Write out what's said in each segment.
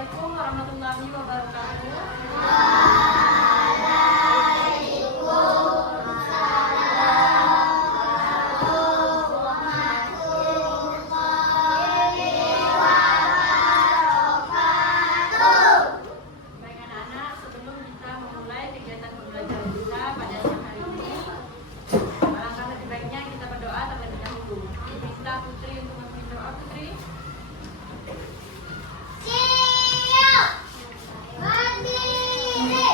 Assalamualaikum warahmatullahi wabarakatuh. Baik anak-anak, sebelum kita memulai kegiatan pembelajaran kita pada siang hari ini, alangkah lebih baiknya kita berdoa terlebih dahulu. Minta Putri untuk memimpin doa. Putri. Siap berdiri.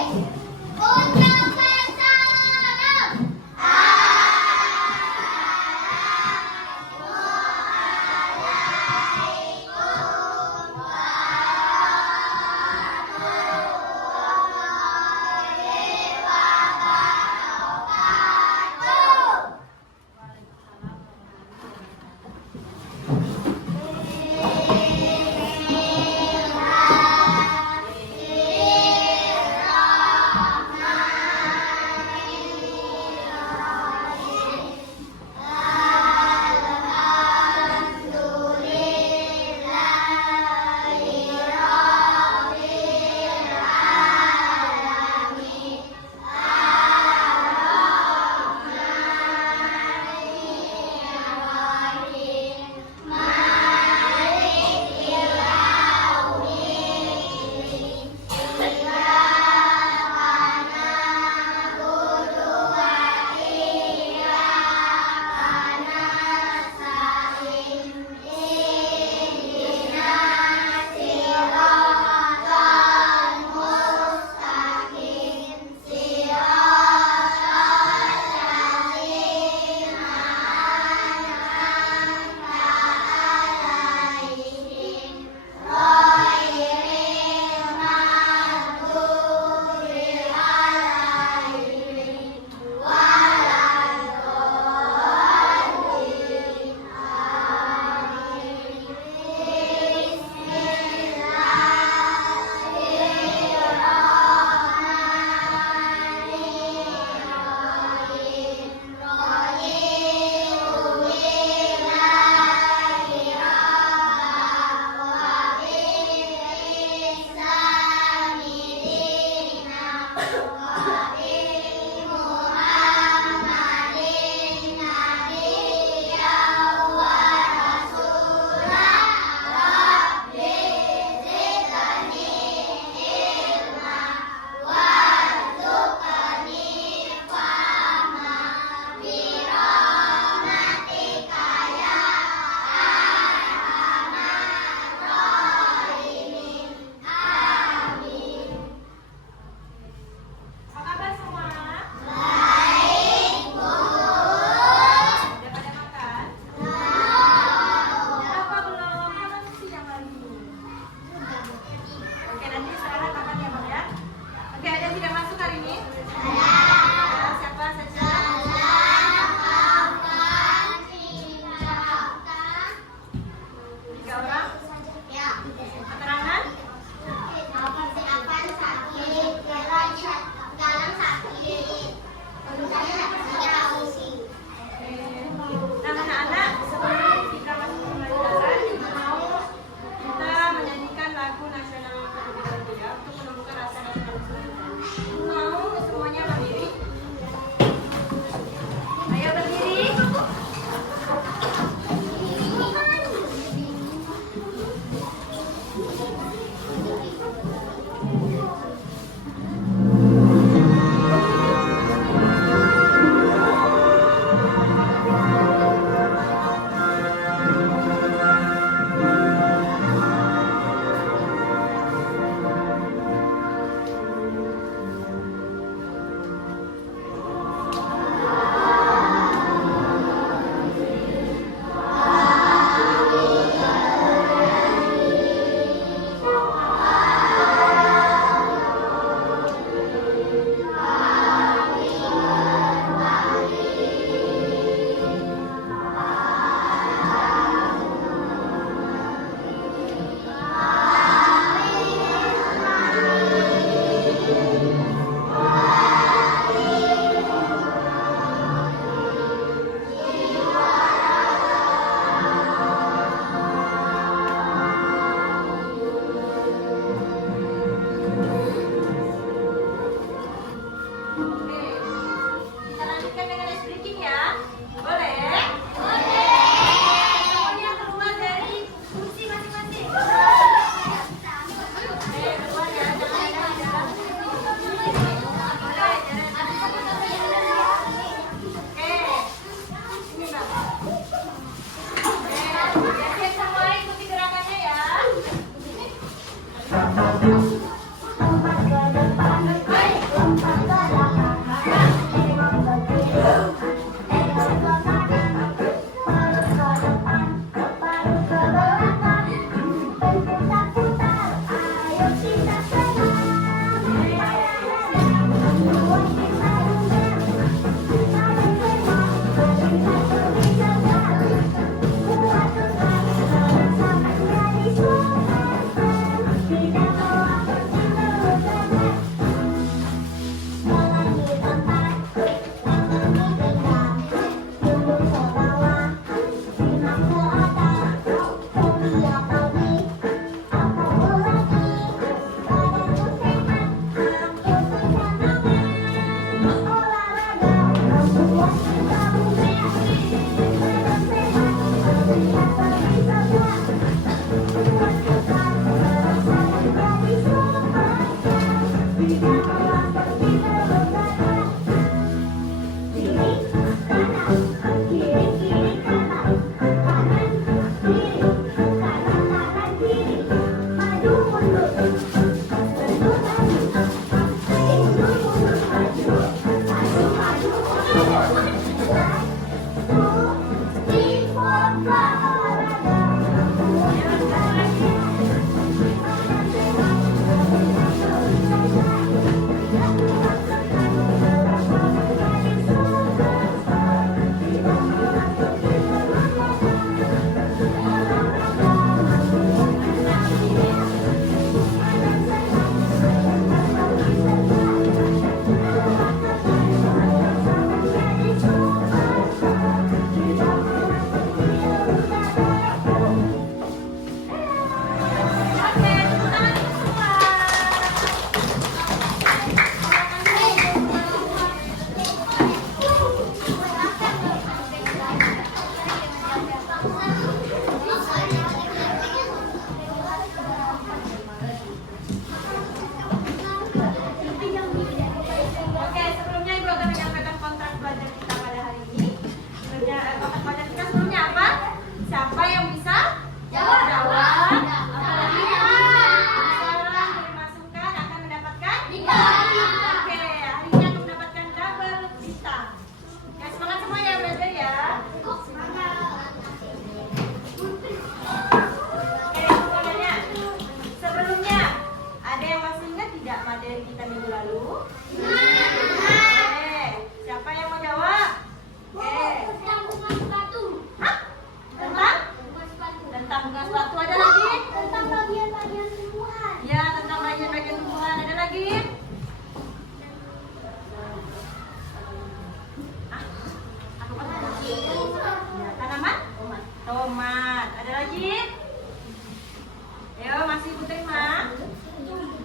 kasih Bu Terima.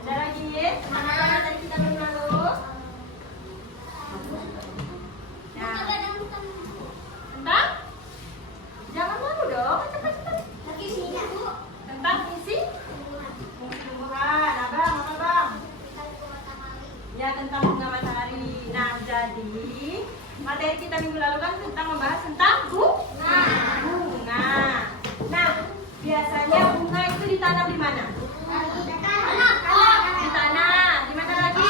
Ada lagi? Mana tadi kita belum lalu? Nah, tentang? Jangan malu dong, cepat-cepat. Tentang fungsi tumbuhan. Abang, apa bang? Ya, tentang bunga matahari. Nah, jadi materi kita minggu lalu kan tentang membahas tentang bunga. Nah, biasanya bunga itu ditanam di mana? Di tanah. Di mana lagi?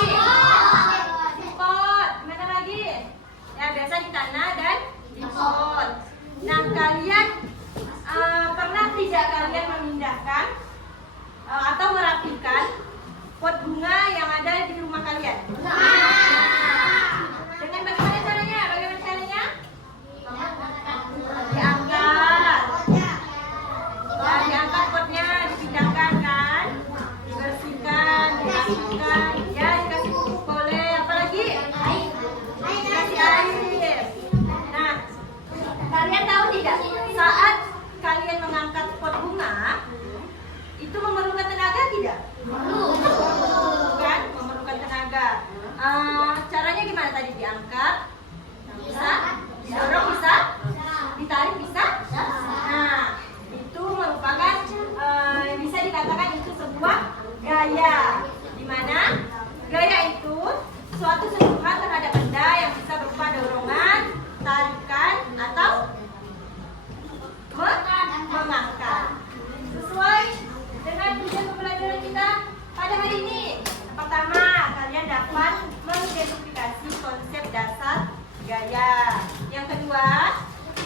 Di pot. Di mana lagi? Ya, biasa di tanah dan di pot. Nah, kalian pernah tidak kalian memindahkan atau merapikan pot bunga yang ada di rumah kalian? Dengan bagaimana caranya? Diangkat. Ya, diangkat potnya, dipindahkan kan? Dibersihkan, dirapikan. Ya, dikasih pupuk boleh. Apa lagi? Dikasih air. Nah, kalian tahu tidak? Saat kalian mengangkat pot bunga, itu memerlukan tenaga tidak? Kan? Memerlukan tenaga. Caranya gimana tadi? Diangkat, bisa, didorong bisa, ditarik bisa. Nah, itu merupakan bisa dikatakan itu sebuah gaya. Di mana gaya itu suatu sentuhan terhadap benda yang bisa berupa dorongan, tarikan, atau mengangkat. Sesuai dengan tujuan pembelajaran kita pada hari ini. Pertama, kalian dapat mengidentifikasi konsep dasar gaya. Yang kedua,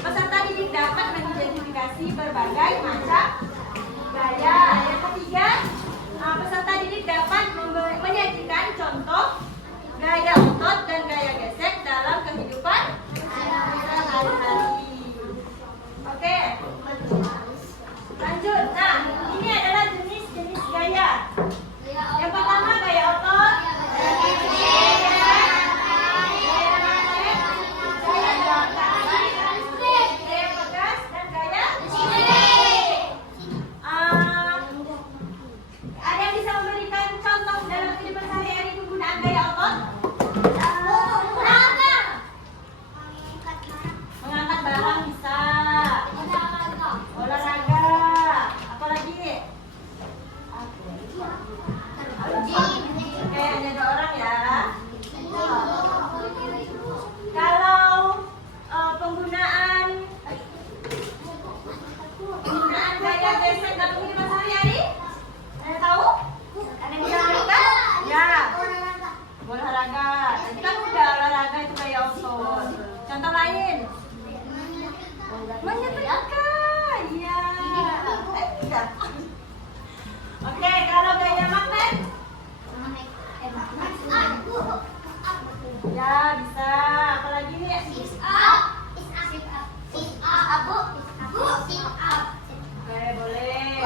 peserta didik dapat mengidentifikasi berbagai macam gaya. Yang ketiga, peserta didik dapat menyajikan contoh gaya otot dan gaya gesek dalam kehidupan sehari-hari. Oke, lanjut. Nah, ini adalah jenis-jenis gaya. Yang pertama gaya otot, gaya gesek, gaya naik, gaya jalan kaki, gaya pegas, dan gaya ada yang bisa memberikan contoh dalam kehidupan sehari-hari penggunaan gaya otot? Mengangkat barang bisa. Olahraga. Apa lagi? Oke, hanya 2 orang ya. Kalau penggunaan gaya gesek dalam kehidupan sehari-hari, ada tahu? Ada yang bisa memberikan? Ya. Olahraga. Tadi kan udah olahraga itu gaya otot. Contoh lain. Menyetrika. Iya. Tidak. Oke, kalau gaya magnet? Ya, bisa. Apalagi nih? Oke, boleh.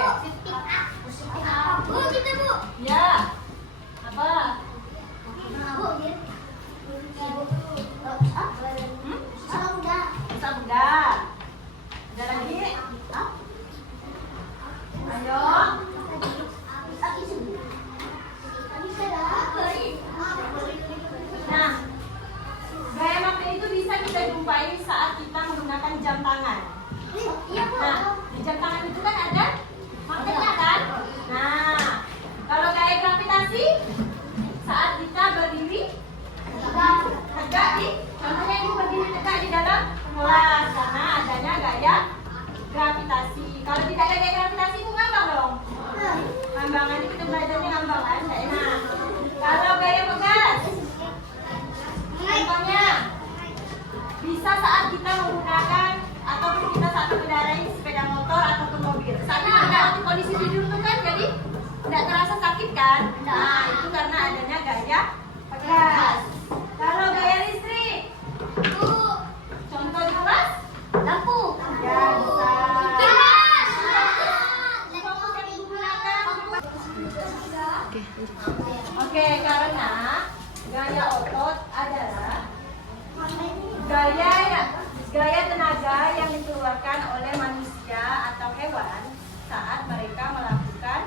Ya. Apa? Bisa budak. Ada lagi? Ayo. Nah, gaya magnet itu bisa kita jumpai saat kita menggunakan jam tangan. Nah, di jam tangan itu kan ada magnetnya kan? Nah, kalau gaya gravitasi saat kita berdiri tegak contohnya ini berdiri tegak di dalam kelas karena adanya gaya gravitasi. Kalau tidak ada gaya gravitasi itu ngambang dong. Ngambang, nanti kita belajarnya ngambang kan? Tidak enak. Kalau gaya pegas, contohnya bisa saat kita menggunakan ataupun kita saat mengendarai sepeda motor ataupun mobil. Saat kita melewati kondisi tidur itu kan jadi tidak terasa sakit kan? Nah, itu karena adanya gaya pegas. Kalau gaya listrik, contoh di kelas, lampu. Ya, bisa. Oke, karena gaya otot adalah gaya tenaga yang dikeluarkan oleh manusia atau hewan saat mereka melakukan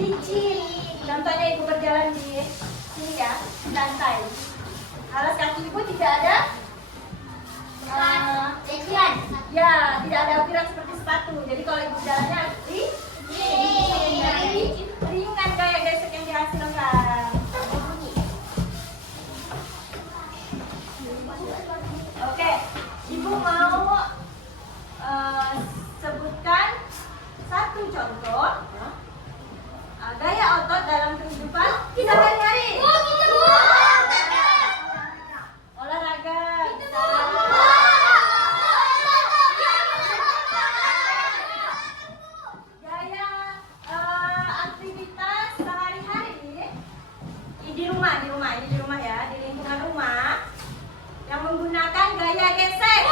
licin. Contohnya ibu berjalan di sini ya, di lantai. Alas kaki ibu tidak ada ya, tidak ada ukiran seperti sepatu. Jadi kalau ibu jalannya ringan gaya gesek yang dihasilkan. Oke, ibu mau sebutkan satu contoh gaya otot dalam kehidupan sehari-hari. Olahraga. Gaya aktivitas sehari-hari di rumah ya, di lingkungan rumah yang menggunakan gaya gesek.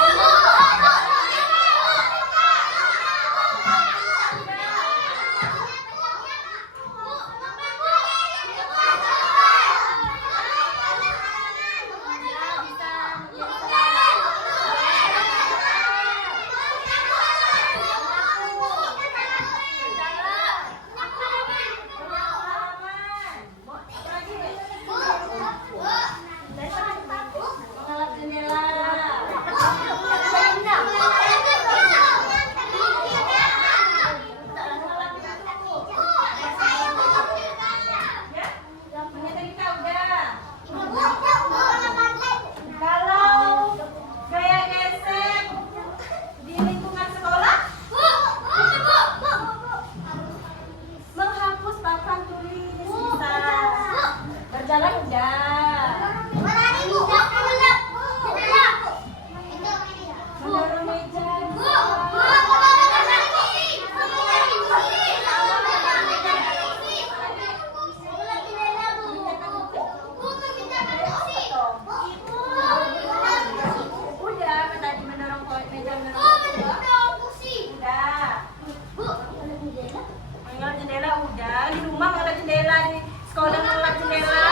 Berjalan udah. Mendorong meja. Udah, tadi mendorong meja, mendorong kursi. Udah. Mengelap jendela udah. Di rumah mengelap jendela, di sekolah mengelap jendela.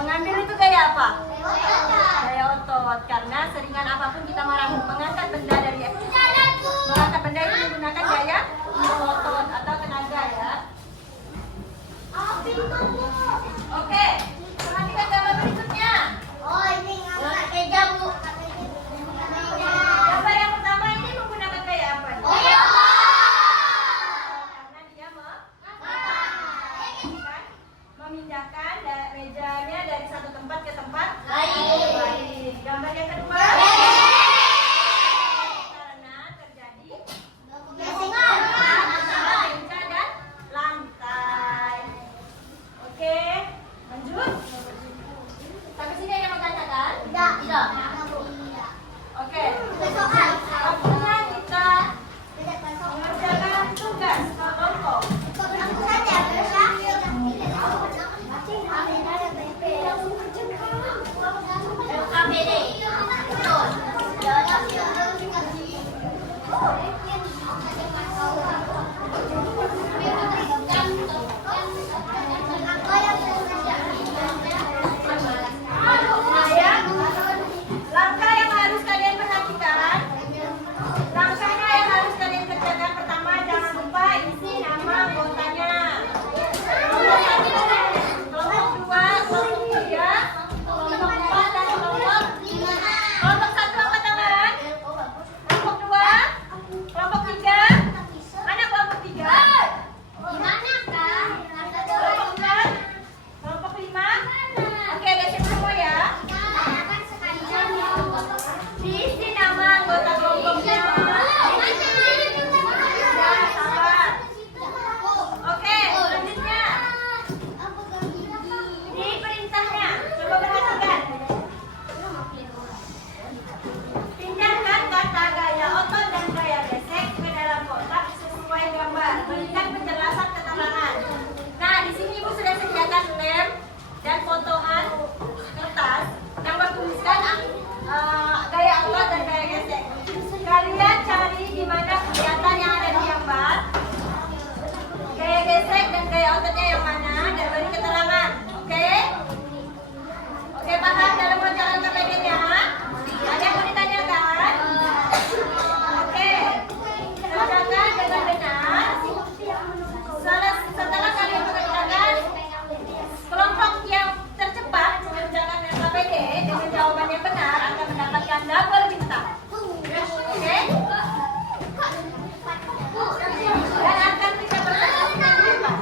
Mengambil itu gaya apa? Gaya otot. Karena seringan apapun kita mengangkat benda dari mengangkat benda itu menggunakan gaya otot atau tenaga ya. Oke, perhatikan gambar berikutnya. Gambar yang pertama ini menggunakan gaya apa? Karena dia memindahkan mejanya dari satu tempat ke tempat lain. Gambar yang kedua karena terjadi gesekan antara meja dan lantai. Oke, lanjut. Sampai sini ada yang mau tanyakan? Tidak. Oke. Waktunya kita mengerjakan tugas kelompok. Langkah yang harus kalian perhatikan. dengan jawaban yang benar akan mendapatkan double bintang. Oke? Dan akan kita bertanya di depan.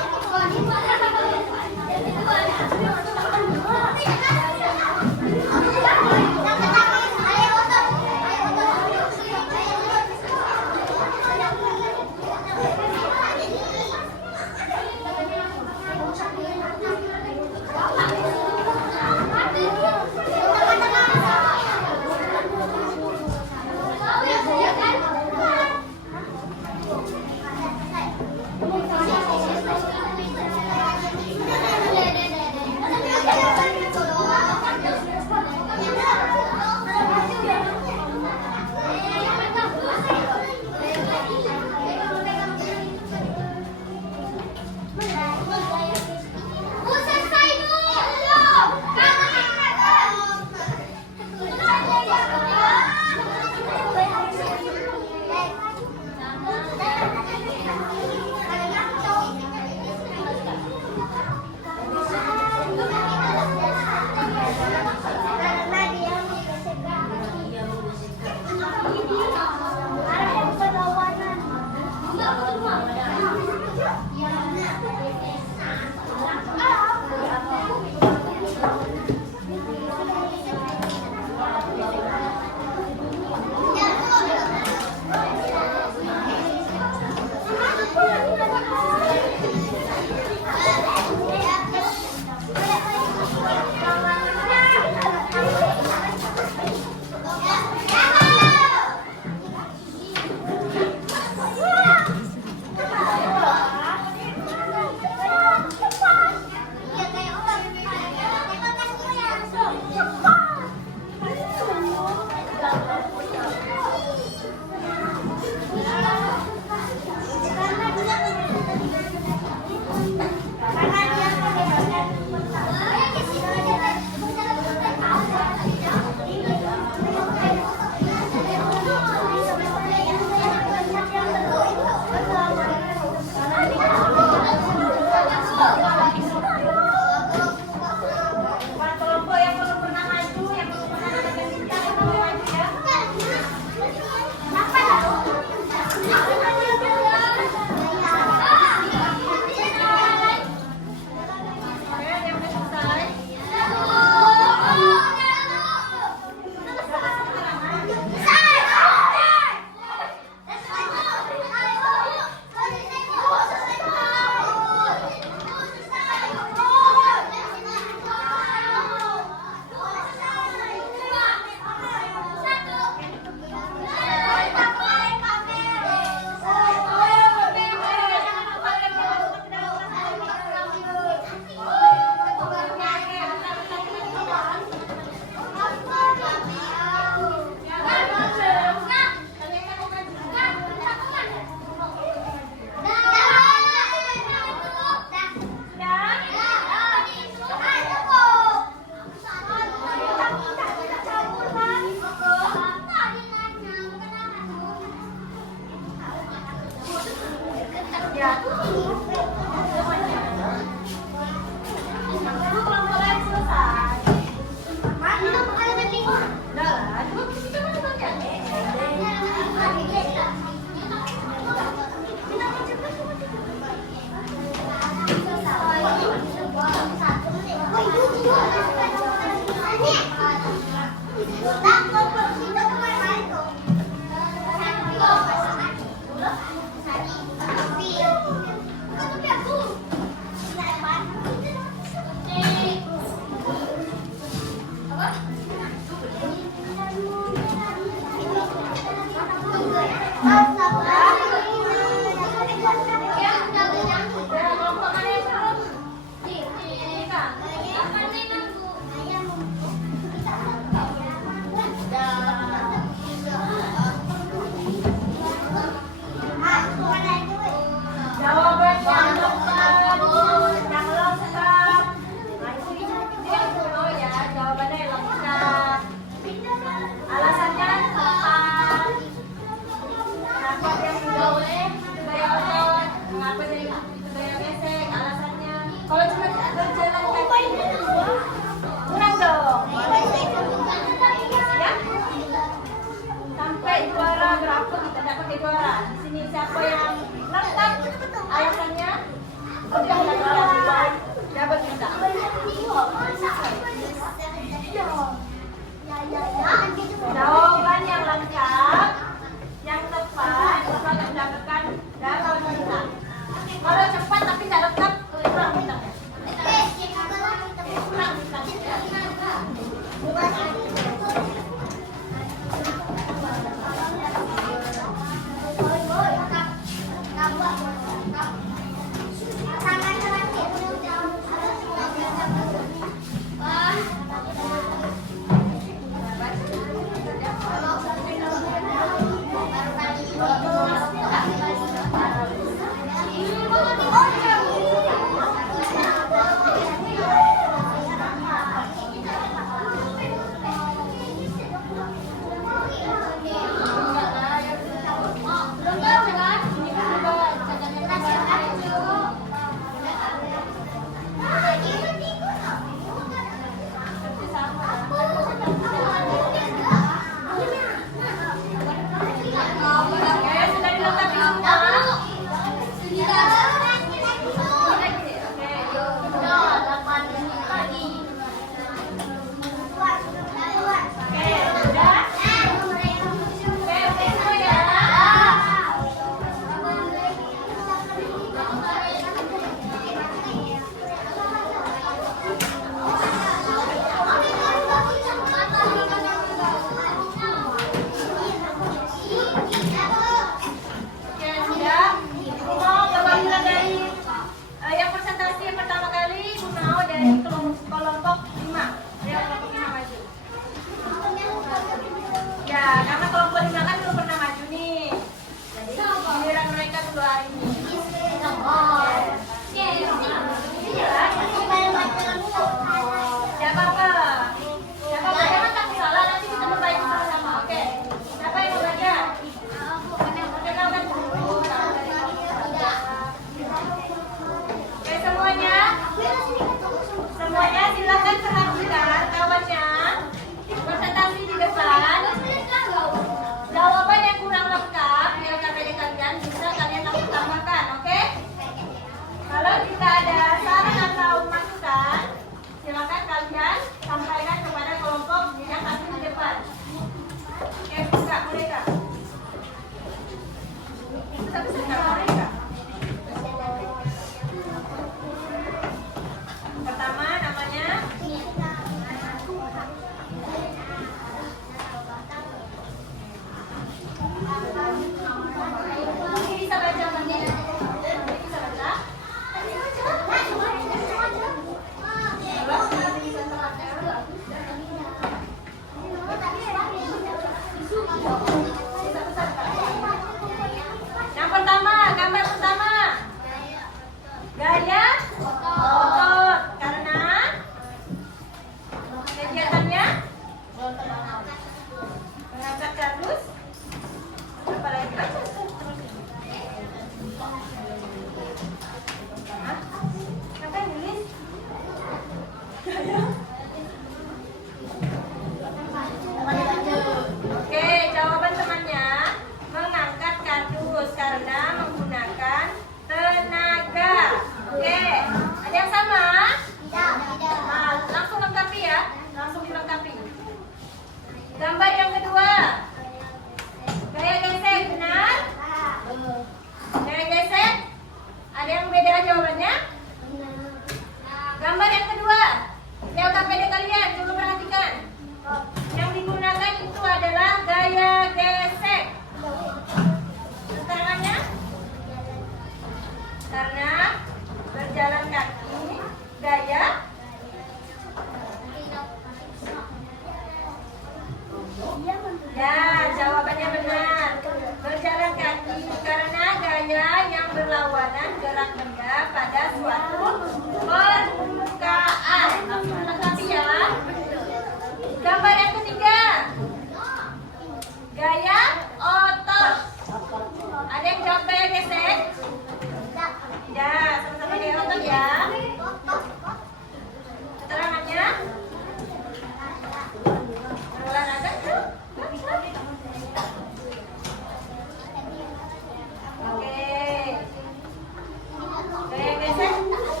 Gesek.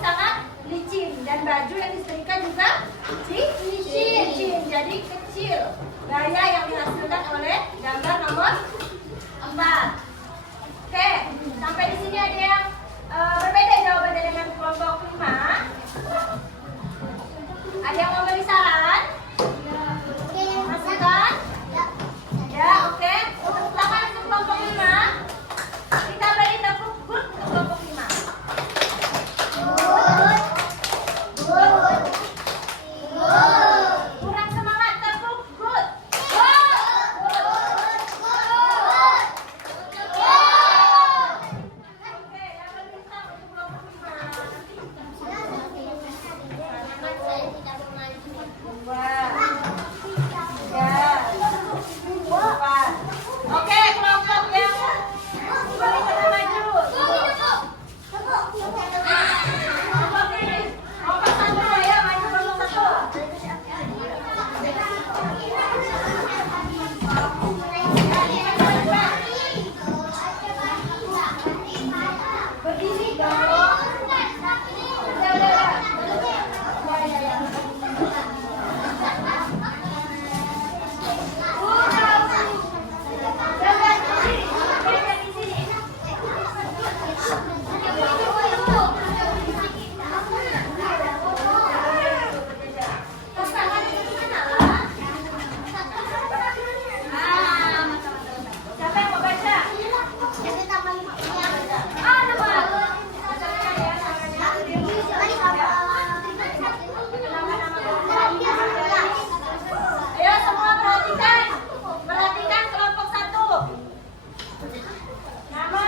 sangat licin dan baju yang disetrika juga licin. Jadi kecil. Gaya yang dihasilkan oleh gambar nomor 4. Oke, sampai di sini ada yang berbeda jawabannya dengan kelompok 5. Ada yang mau beri saran? Masukan? Ya, oke. Tepuk tangan untuk kelompok 5. Kita beri tepuk good untuk kelompok 5. Good. Kurang semangat, tepuk good. Oke, dapat bintang untuk kelompok 5. Oke, kelompok yang boleh kita maju. Kelompok ini, kelompok 1 ya, maju kelompok 1. Berdiri dong. Siapa yang mau baca? Ayo semua perhatikan. Perhatikan kelompok 1. Nama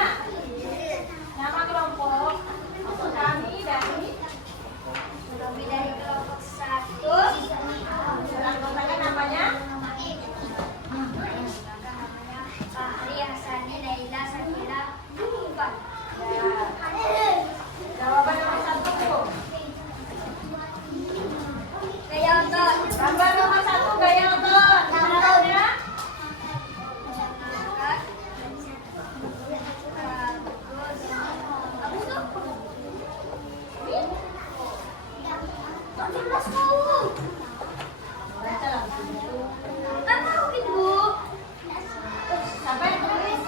kelompok kami dari kelompok 1. Anggotanya namanya Fahri, Hasani, Naila, Sakila, Bukan. jawaban nomor 1. Gaya otot. Gambar nomor 1 gaya otot. Namanya baca langsung. Siapa yang tulis?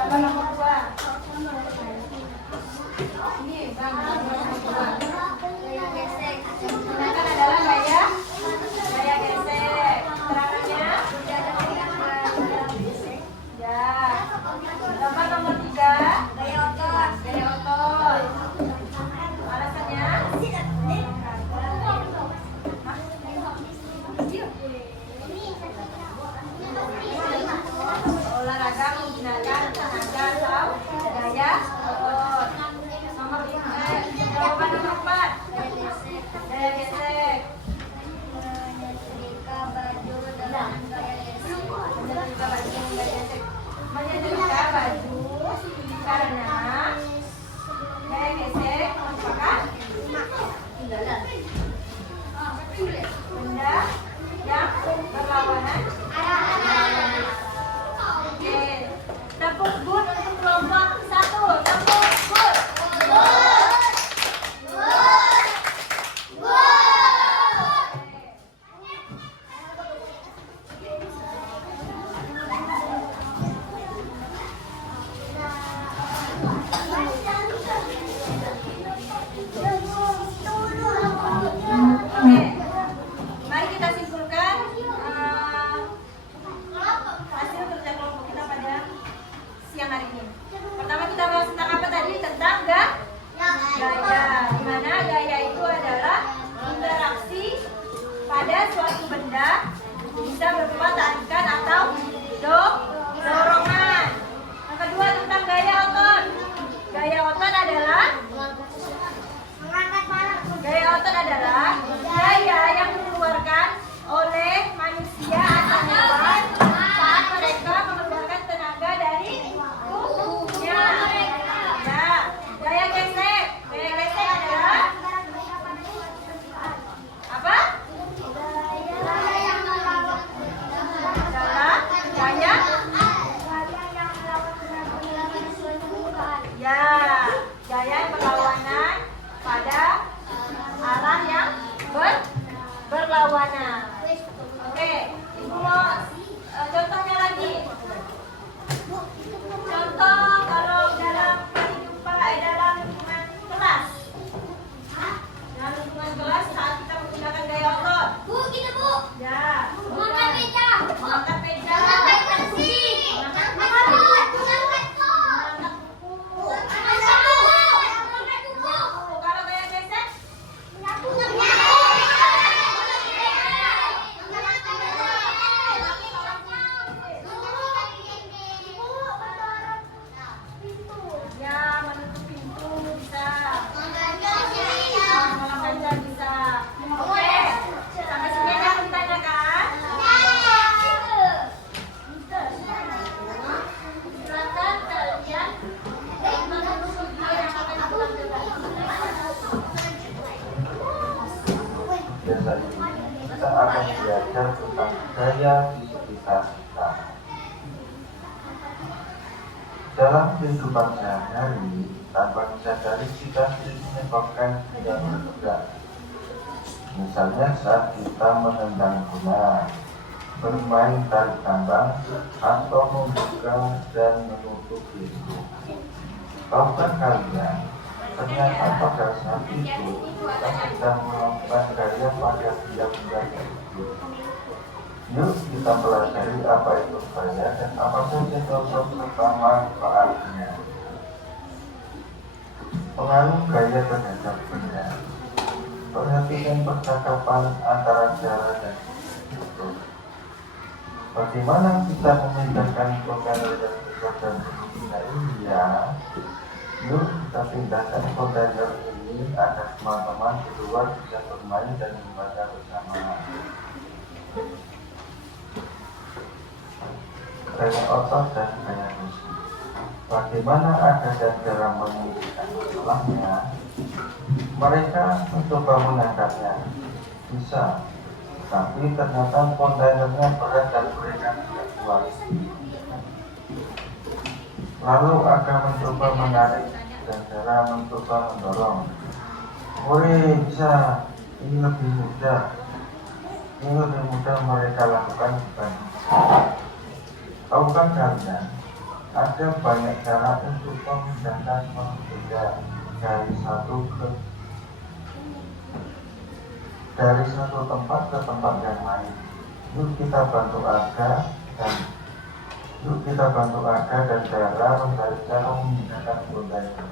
Gambar nomor 2. Ini gambar nomor 2. Yang digunakan adalah gaya gesek. Keterangannya? Ya. Gambar nomor 3. Gaya otot. Gaya otot. Alasannya? Olahraga menggunakan tenaga atau gaya otot. Jawaban nomor 4. Gaya gesek. Menyetrika baju dengan gaya gesek. Menyetrika baju dengan gaya gesek. Menyetrika baju karena gaya gesek merupakan benda yang berlawanan. Oke, tepuk belajar tentang budaya di sekitar kita. Dalam kehidupan sehari-hari, tanpa disadari kita sering menyebabkan tidak bergerak. Misalnya saat kita menendang bola, bermain tarik tambang, atau membuka dan menutup pintu. Tahukah kalian, ternyata pada saat itu kita sedang melakukan gaya pada benda-benda tersebut. Yuk kita pelajari apa itu gaya dan apa saja contoh serta manfaatnya. Pengaruh gaya terhadap benda. Perhatikan percakapan antara Zara dan Yusuf. Bagaimana kita memindahkan kontainer yang besar dan berbeda ini ya? Yuk kita pindahkan kontainer ini agar teman-teman di luar bisa bermain dan membaca bersama. Gaya otot dan gaya fisik. Bagaimana Aga dan Zara menyelesaikan masalahnya? Mereka mencoba mengangkatnya, bisa, tapi ternyata kontainernya berat dan mereka tidak kuat. Lalu Aga mencoba menarik dan Zara mencoba mendorong. Woi, bisa, ini lebih mudah. Ini lebih mudah mereka lakukan dibanding. Tahukah kalian, ada banyak cara untuk memindahkan suatu benda dari satu tempat ke tempat yang lain. Yuk kita bantu Aga dan Zara mencari cara memindahkan benda itu.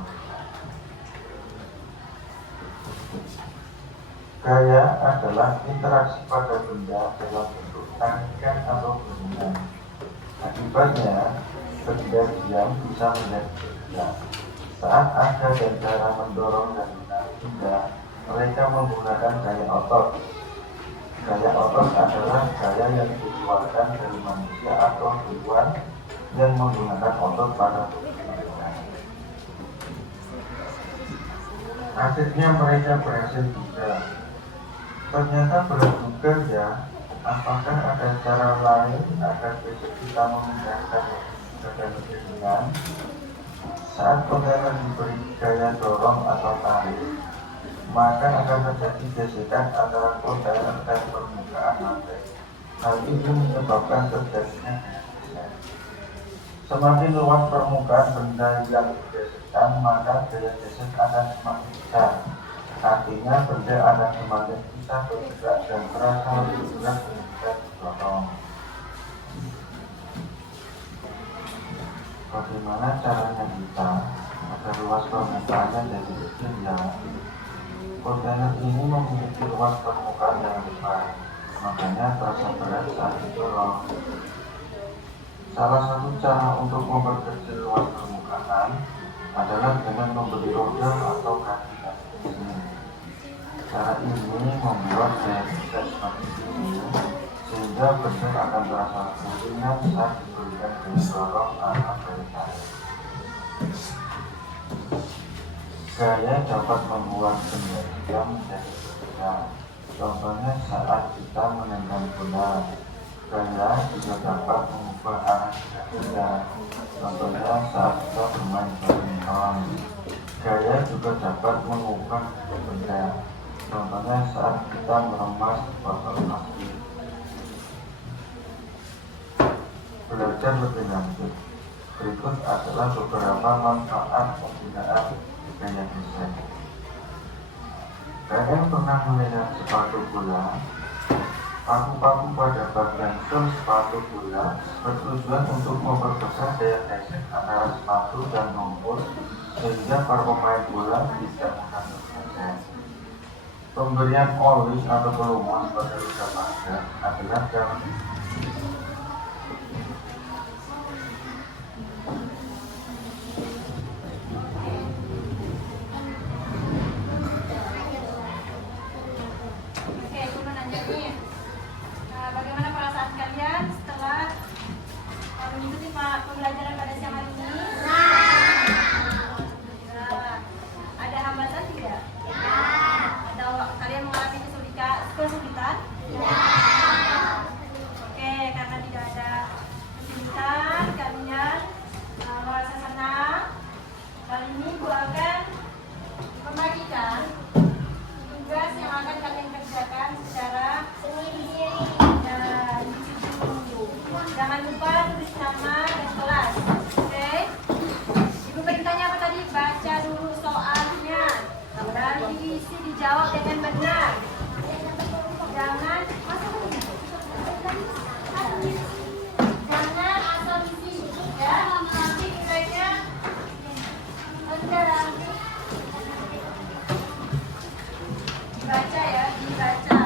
Gaya adalah interaksi pada benda dalam bentuk tarikan atau gulungan. Akibatnya, benda diam bisa menjadi bergerak. Saat Aga dan Zara mendorong dan menarik benda, mereka menggunakan gaya otot. Gaya otot adalah gaya yang dikeluarkan dari manusia atau hewan yang menggunakan otot pada tubuh mereka. Akhirnya mereka berhasil juga. Ternyata berat juga ya. Apakah ada cara lain agar besok kita memindahkan badan lebih ringan? Saat kontainer diberi gaya dorong atau tarik, maka akan terjadi gesekan antara kontainer dan permukaan lantai. Hal ini menyebabkan terjadinya gesekan. Semakin luas permukaan benda yang digesekkan, maka gaya gesek akan semakin besar. Artinya benda akan semakin bisa bergerak dan terasa lebih berat ketika didorong. Bagaimana caranya kita agar luas permukaannya jadi kecil ya? Kontainer ini memiliki luas permukaan yang besar, makanya terasa berat saat didorong. Salah satu cara untuk memperkecil luas permukaan adalah dengan memberi roda atau kaki-kaki kecil. Cara ini membuat gaya gesek semakin tinggi, sehingga benda akan terasa lebih ringan saat diberikan gaya dorong atau gaya tarik. Gaya dapat membuat benda kita menjadi bergerak. Contohnya saat kita menendang bola. Gaya juga dapat mengubah arah benda. Contohnya saat kita bermain badminton. Gaya juga dapat mengubah benda. Contohnya saat kita meremas botol plastik. Belajar lebih lanjut. Berikut adalah beberapa manfaat penggunaan gaya gesek. Kalian pernah melihat sepatu bola? Paku-paku pada bagian sol sepatu bola bertujuan untuk memperbesar daya gesek antara sepatu dan rumput sehingga para pemain bola tidak mudah tergeser. Pemberian oli atau pelumas pada luka pagar adalah dalam bagaimana perasaan kalian setelah mengikuti pembelajaran pada siang hari ini? Ada hambatan tidak? Atau kalian mengalami kesulitan? dengan benar. Jangan jangan asumsi ya. Nanti nilainya rendah. Dibaca ya, dibaca.